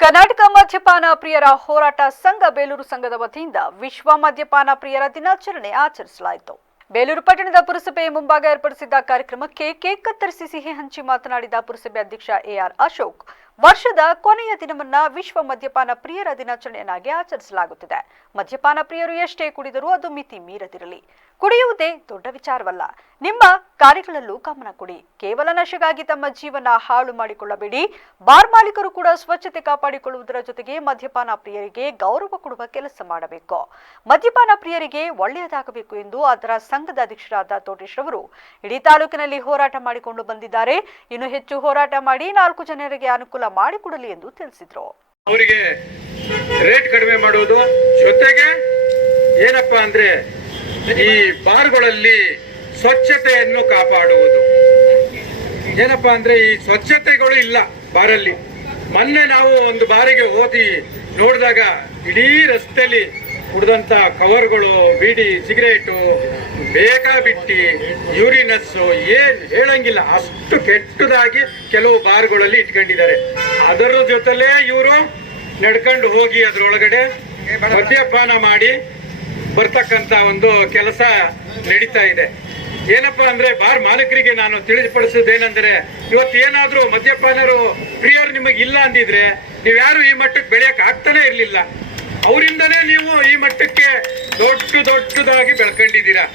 ಕರ್ನಾಟಕ ಮದ್ಯಪಾನ ಪ್ರಿಯರ ಹೋರಾಟ ಸಂಘ ಬೇಲೂರು ಸಂಘದ ವತಿಯಿಂದ ವಿಶ್ವ ಮದ್ಯಪಾನ ಪ್ರಿಯರ ದಿನಾಚರಣೆ ಆಚರಿಸಲಾಯಿತು. ಬೇಲೂರು ಪಟ್ಟಣದ ಪುರಸಭೆ ಮುಂಭಾಗ ಏರ್ಪಡಿಸಿದ್ದ ಕಾರ್ಯಕ್ರಮಕ್ಕೆ ಕೇಕ್ ಕತ್ತರಿಸಿ ಸಿಹಿ ಹಂಚಿ ಮಾತನಾಡಿದ ಪುರಸಭೆ ಅಧ್ಯಕ್ಷ ಎಆರ್ ಅಶೋಕ್ ವರ್ಷದ ಕೊನೆಯ ದಿನವನ್ನ ವಿಶ್ವ ಮದ್ಯಪಾನ ಪ್ರಿಯರ ದಿನಾಚರಣೆಯನ್ನಾಗಿ ಆಚರಿಸಲಾಗುತ್ತಿದೆ. ಮದ್ಯಪಾನ ಪ್ರಿಯರು ಎಷ್ಟೇ ಕುಡಿದರೂ ಅದು ಮಿತಿ ಮೀರದಿರಲಿ. ಕುಡಿಯುವುದೇ ದೊಡ್ಡ ವಿಚಾರವಲ್ಲ. ನಿಮ್ಮ ಕಾರ್ಯಗಳಲ್ಲೂ ಗಮನ ಕೊಡಿ. ಕೇವಲ ನಶೆಗಾಗಿ ತಮ್ಮ ಜೀವನ ಹಾಳು ಮಾಡಿಕೊಳ್ಳಬೇಡಿ. ಬಾರ್ ಮಾಲೀಕರು ಕೂಡ ಸ್ವಚ್ಛತೆ ಕಾಪಾಡಿಕೊಳ್ಳುವುದರ ಜೊತೆಗೆ ಮದ್ಯಪಾನ ಪ್ರಿಯರಿಗೆ ಗೌರವ ಕೊಡುವ ಕೆಲಸ ಮಾಡಬೇಕು. ಮದ್ಯಪಾನ ಪ್ರಿಯರಿಗೆ ಒಳ್ಳೆಯದಾಗಬೇಕು ಎಂದು ಅದರ ಸಂಘದ ಅಧ್ಯಕ್ಷರಾದ ತೋಟೇಶ್ ಅವರು ಇಡೀ ತಾಲೂಕಿನಲ್ಲಿ ಹೋರಾಟ ಮಾಡಿಕೊಂಡು ಬಂದಿದ್ದಾರೆ. ಇನ್ನು ಹೆಚ್ಚು ಹೋರಾಟ ಮಾಡಿ ನಾಲ್ಕು ಜನರಿಗೆ ಅನುಕೂಲ ಮಾಡಿಕೊಡಲಿ ಎಂದು ತಿಳಿಸಿದ್ರು. ಅವರಿಗೆ ರೇಟ್ ಕಡಿಮೆ ಮಾಡುವುದು ಜೊತೆಗೆ ಏನಪ್ಪಾ ಅಂದ್ರೆ ಈ ಬಾರ್ಗಳಲ್ಲಿ ಸ್ವಚ್ಛತೆಯನ್ನು ಕಾಪಾಡುವುದು. ಏನಪ್ಪಾ ಅಂದ್ರೆ ಈ ಸ್ವಚ್ಛತೆಗಳು ಇಲ್ಲ ಬಾರಲ್ಲಿ. ಮೊನ್ನೆ ನಾವು ಒಂದು ಬಾರಿಗೆ ಹೋದಿ ನೋಡಿದಾಗ ಇಡೀ ರಸ್ತೆಯಲ್ಲಿ ಕುಡ್ದಂತ ಕವರ್ಗಳು, ಬೀಡಿ, ಸಿಗರೇಟು ಬೇಕಾಬಿಟ್ಟಿ ಯೂರಿನಸ್ಸು ಏನು ಹೇಳಂಗಿಲ್ಲ. ಅಷ್ಟು ಕೆಟ್ಟದಾಗಿ ಕೆಲವು ಬಾರ್ಗಳಲ್ಲಿ ಇಟ್ಕೊಂಡಿದ್ದಾರೆ. ಅದರ ಜೊತೆಲೇ ಇವರು ನಡ್ಕೊಂಡು ಹೋಗಿ ಅದರೊಳಗಡೆ ಮದ್ಯಪಾನ ಮಾಡಿ ಬರ್ತಕ್ಕಂತ ಒಂದು ಕೆಲಸ ನಡೀತಾ ಇದೆ. ಏನಪ್ಪಾ ಅಂದ್ರೆ ಬಾರ್ ಮಾಲೀಕರಿಗೆ ನಾನು ತಿಳಿಪಡಿಸೋದೇನೆಂದ್ರೆ ಇವತ್ತು ಏನಾದರೂ ಮದ್ಯಪಾನರು ಪ್ರಿಯರು ನಿಮಗೆ ಇಲ್ಲ ಅಂದಿದ್ರೆ, ನೀವ್ಯಾರು ಈ ಮಟ್ಟಕ್ಕೆ ಬೆಳೆಯಕ್ಕೆ ಆಗ್ತಾನೆ ಇರ್ಲಿಲ್ಲ. ಅವರಿಂದನೇ ನೀವು ಈ ಮಟ್ಟಕ್ಕೆ ದೊಡ್ಡ ದೊಡ್ಡದಾಗಿ ಬೆಳ್ಕೊಂಡಿದ್ದೀರಾ?